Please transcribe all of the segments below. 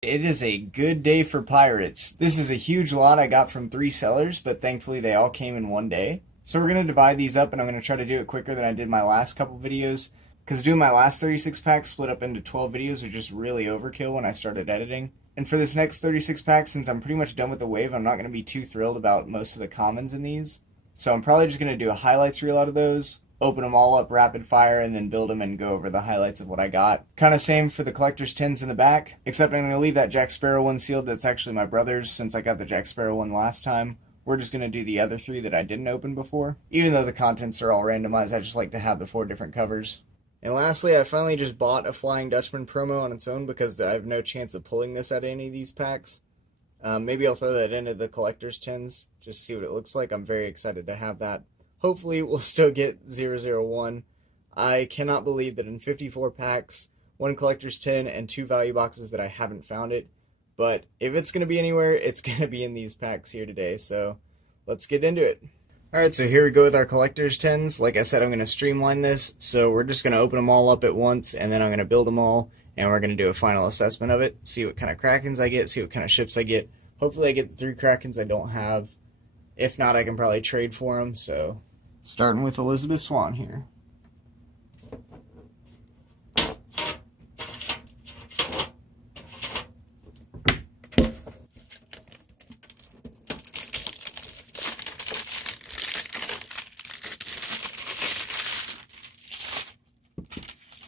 It is a good day for pirates. This is a huge lot I got from 3 sellers, but thankfully they all came in one day. So we're going to divide these up and I'm going to try to do it quicker than I did my last couple videos, because doing my last 36 packs split up into 12 videos was just really overkill when I started editing. And for this next 36 packs, since I'm pretty much done with the wave, I'm not going to be too thrilled about most of the commons in these. So I'm probably just going to do a highlights reel out of those, open them all up rapid fire, and then build them and go over the highlights of what I got. Kind of same for the collector's tins in the back, except I'm going to leave that Jack Sparrow one sealed. That's actually my brother's, since I got the Jack Sparrow one last time. We're just going to do the other 3 that I didn't open before. Even though the contents are all randomized, I just like to have the 4 different covers. And lastly, I finally just bought a Flying Dutchman promo on its own because I have no chance of pulling this out of any of these packs. Maybe I'll throw that into the collector's tins, just to see what it looks like. I'm very excited to have that. Hopefully we'll still get 001. I cannot believe that in 54 packs, 1 collector's tin, and 2 value boxes that I haven't found it. But if it's going to be anywhere, it's going to be in these packs here today. So let's get into it. Alright, so here we go with our collector's tins. Like I said, I'm going to streamline this. So we're just going to open them all up at once, and then I'm going to build them all. And we're going to do a final assessment of it. See what kind of Krakens I get, see what kind of ships I get. Hopefully I get the 3 Krakens I don't have. If not, I can probably trade for them. So starting with Elizabeth Swan here.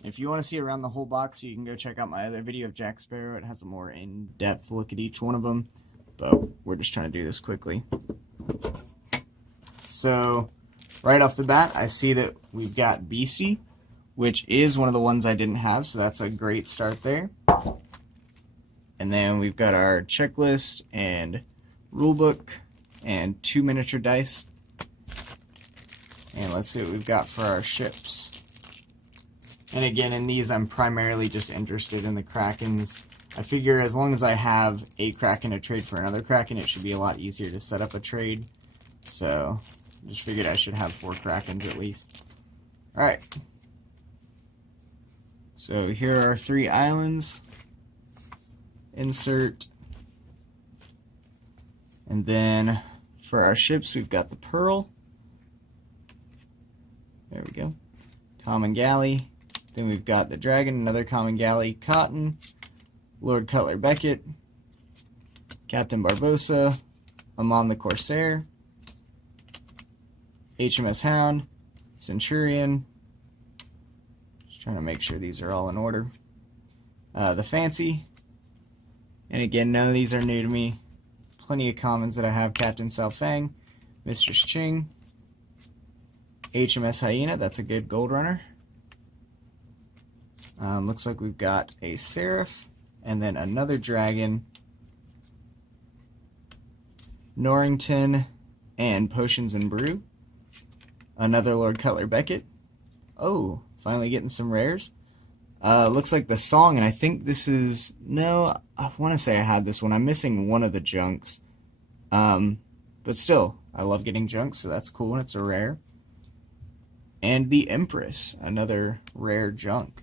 If you want to see around the whole box, you can go check out my other video of Jack Sparrow. It has a more in-depth look at each one of them, but we're just trying to do this quickly. So right off the bat, I see that we've got Beastie, which is one of the ones I didn't have, so that's a great start there. And then we've got our checklist and rulebook and 2 miniature dice. And let's see what we've got for our ships. And again, in these, I'm primarily just interested in the Krakens. I figure as long as I have a Kraken to trade for another Kraken, it should be a lot easier to set up a trade. So just figured I should have 4 Krakens at least. Alright. So here are 3 islands. Insert. And then for our ships, we've got the Pearl. There we go. Common Galley. Then we've got the Dragon, another Common Galley, Cotton, Lord Cutler Beckett, Captain Barbossa, Amon the Corsair, HMS Hound, Centurion. Just trying to make sure these are all in order. The Fancy. And again, none of these are new to me. Plenty of commons that I have. Captain Sao Fang, Mistress Ching, HMS Hyena, that's a good gold runner. Looks like we've got a Seraph, and then another Dragon, Norrington, and Potions and Brew. Another Lord Cutler Beckett. Oh, finally getting some rares. Looks like the Song, and I think this is... No, I want to say I had this one. I'm missing one of the junks. But still, I love getting junks, so that's cool, and it's a rare. And the Empress, another rare junk.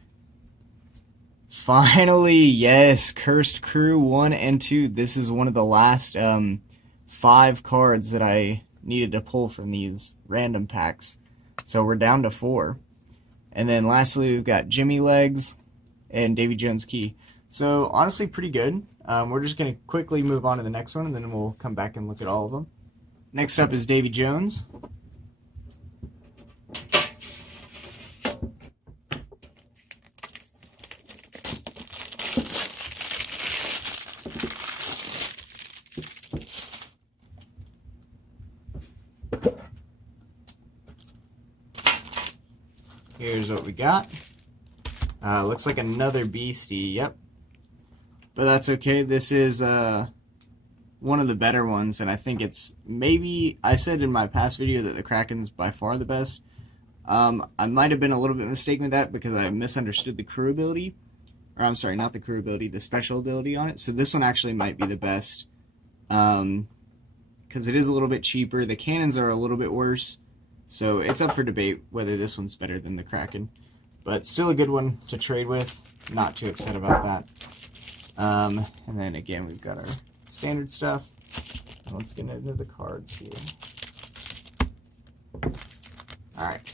Finally, yes, Cursed Crew 1 and 2. This is one of the last 5 cards that I needed to pull from these random packs. So we're down to 4. And then lastly, we've got Jimmy Legs and Davy Jones Key. So honestly, pretty good. We're just going to quickly move on to the next one, and then we'll come back and look at all of them. Next up is Davy Jones. Here's what we got. Looks like another Beastie, yep. But that's okay. This is one of the better ones, and I think it's maybe... I said in my past video that the Kraken's by far the best. I might have been a little bit mistaken with that because I misunderstood the crew ability. Or I'm sorry, not the crew ability, the special ability on it. So this one actually might be the best. Because it is a little bit cheaper. The cannons are a little bit worse. So it's up for debate whether this one's better than the Kraken. But still a good one to trade with. Not too upset about that. And then again, we've got our standard stuff. Let's get into the cards here. Alright.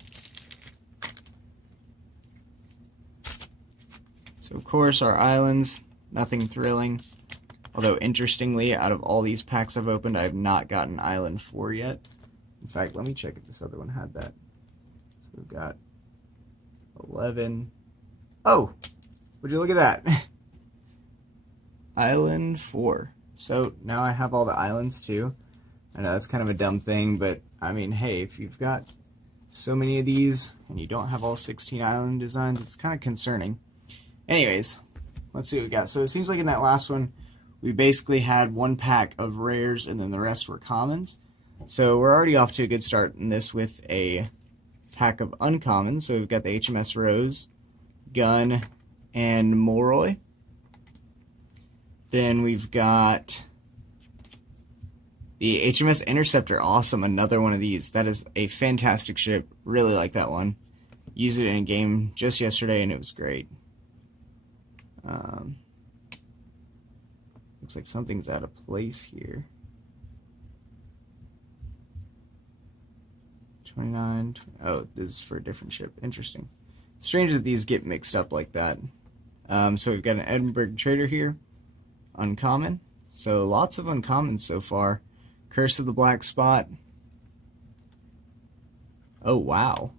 So of course our islands, nothing thrilling. Although interestingly, out of all these packs I've opened, I have not gotten Island 4 yet. In fact, let me check if this other one had that. So we've got 11. Oh! Would you look at that? Island 4. So now I have all the islands too. I know that's kind of a dumb thing, but I mean, hey, if you've got so many of these and you don't have all 16 island designs, it's kind of concerning. Anyways, let's see what we got. So it seems like in that last one, we basically had one pack of rares and then the rest were commons. So we're already off to a good start in this with a pack of uncommons. So we've got the HMS Rose, Gun, and Moroi. Then we've got the HMS Interceptor. Awesome, another one of these. That is a fantastic ship. Really like that one. Used it in a game just yesterday and it was great. Looks like something's out of place here. 29. Oh, this is for a different ship. Interesting. Strange that these get mixed up like that. So we've got an Edinburgh Trader here. Uncommon. So lots of uncommons so far. Curse of the Black Spot. Oh, wow.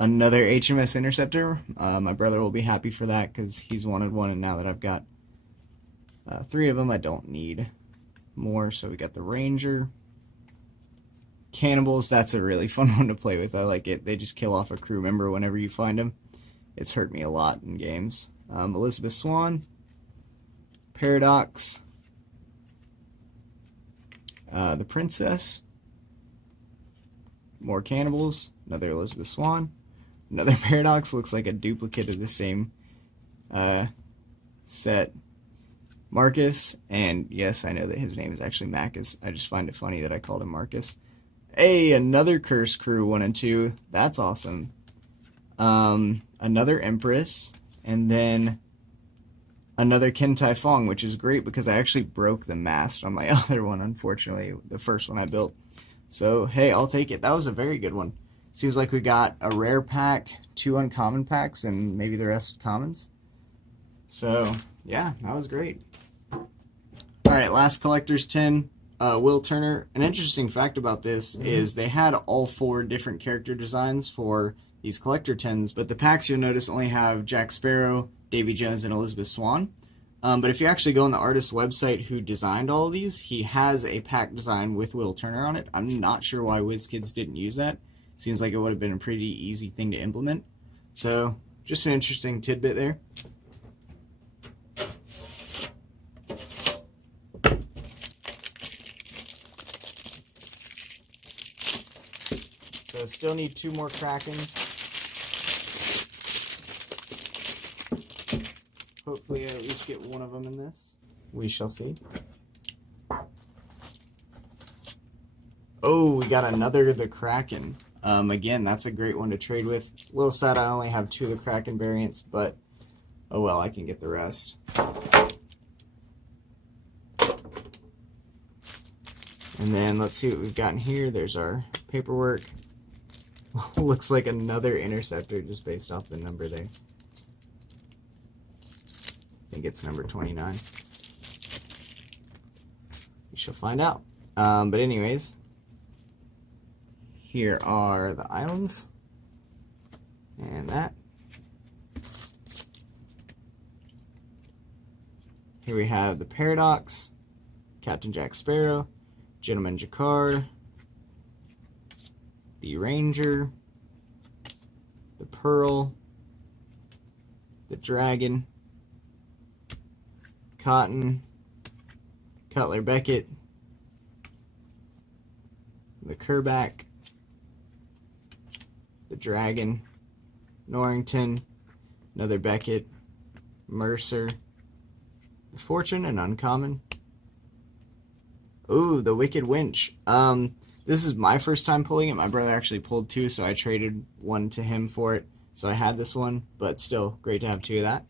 Another HMS Interceptor. My brother will be happy for that because he's wanted one, and now that I've got 3 of them, I don't need more. So we got the Ranger. Cannibals, that's a really fun one to play with. I like it. They just kill off a crew member whenever you find them. It's hurt me a lot in games. Elizabeth Swan. Paradox. The Princess. More Cannibals. Another Elizabeth Swan. Another Paradox. Looks like a duplicate of the same set. Marcus. And yes, I know that his name is actually Macus. I just find it funny that I called him Marcus. Hey, another Curse Crew 1 and 2. That's awesome. Another Empress. And then another Kin Tai Fong, which is great because I actually broke the mast on my other one, unfortunately, the first one I built. So, hey, I'll take it. That was a very good one. Seems like we got a rare pack, 2 uncommon packs, and maybe the rest commons. So, yeah, that was great. Alright, last collector's tin, Will Turner. An interesting fact about this is they had all 4 different character designs for these collector tins, but the packs you'll notice only have Jack Sparrow, Davy Jones, and Elizabeth Swan. But if you actually go on the artist's website who designed all of these, he has a pack design with Will Turner on it. I'm not sure why WizKids didn't use that. Seems like it would have been a pretty easy thing to implement. So, just an interesting tidbit there. So, still need 2 more Krakens. Hopefully I at least get one of them in this. We shall see. Oh, we got another the Kraken. Again, that's a great one to trade with. A little sad I only have 2 of the Kraken variants, but oh well, I can get the rest. And then let's see what we've got in here. There's our paperwork. Looks like another Interceptor just based off the number there. I think it's number 29. We shall find out. But anyways, here are the islands. And that. Here we have the Paradox, Captain Jack Sparrow, Gentleman Jacquard, the Ranger, the Pearl, the Dragon, Cotton, Cutler Beckett, the Kerback, the Dragon, Norrington, another Beckett, Mercer, the Fortune, an uncommon. Ooh, the Wicked Winch. This is my first time pulling it. My brother actually pulled 2, so I traded one to him for it. So I had this one, but still, great to have 2 of that.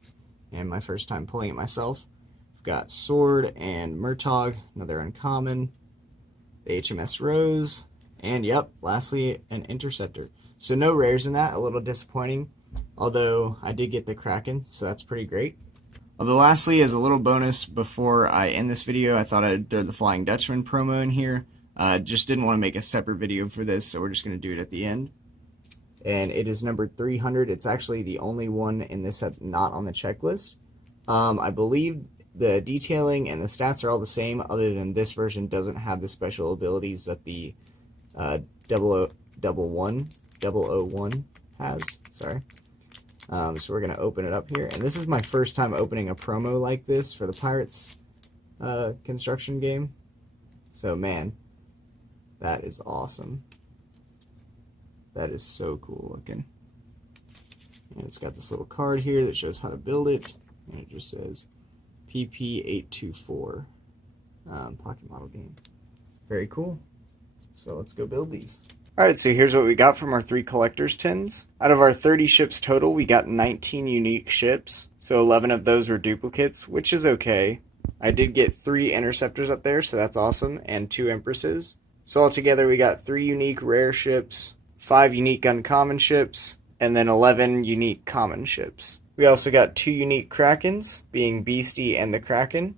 and my first time pulling it myself. We've got Sword and Murtaugh, another uncommon, the HMS Rose, and yep, lastly, an Interceptor. So no rares in that, a little disappointing, although I did get the Kraken, so that's pretty great. Although lastly, as a little bonus before I end this video, I thought I'd throw the Flying Dutchman promo in here. Just didn't want to make a separate video for this, so we're just going to do it at the end. And it is number 300. It's actually the only one in this set not on the checklist. I believe the detailing and the stats are all the same, other than this version doesn't have the special abilities that the 001 has. Sorry. So we're going to open it up here. And this is my first time opening a promo like this for the Pirates construction game. So man, that is awesome. That is so cool looking. And it's got this little card here that shows how to build it. And it just says PP824 Pocketmodel game. Very cool. So let's go build these. Alright, so here's what we got from our 3 collector's tins. Out of our 30 ships total, we got 19 unique ships. So 11 of those were duplicates, which is okay. I did get 3 interceptors up there, so that's awesome, and 2 empresses. So altogether we got 3 unique rare ships, 5 unique uncommon ships, and then 11 unique common ships. We also got 2 unique Krakens, being Beastie and the Kraken.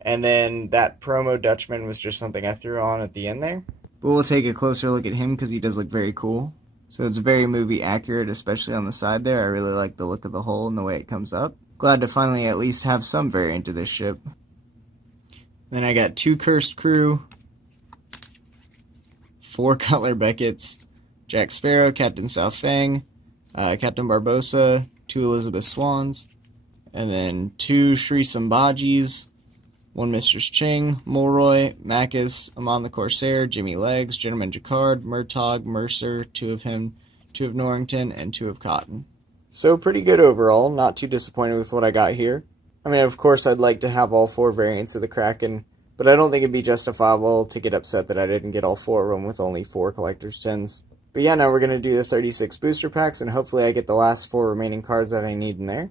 And then that promo Dutchman was just something I threw on at the end there. But we'll take a closer look at him because he does look very cool. So it's very movie accurate, especially on the side there. I really like the look of the hull and the way it comes up. Glad to finally at least have some variant to this ship. Then I got 2 Cursed Crew, 4 Cutler Beckett's, Jack Sparrow, Captain South Fang, Captain Barbossa, 2 Elizabeth Swans, and then 2 Sri Sambhajis, 1 Mistress Ching, Mulroy, Macus, Amon the Corsair, Jimmy Legs, Gentleman Jacquard, Murtaugh, Mercer, 2 of him, 2 of Norrington, and 2 of Cotton. So pretty good overall, not too disappointed with what I got here. I mean, of course I'd like to have all 4 variants of the Kraken, but I don't think it'd be justifiable to get upset that I didn't get all 4 of them with only 4 collector's tins. But yeah, now we're going to do the 36 booster packs, and hopefully I get the last 4 remaining cards that I need in there.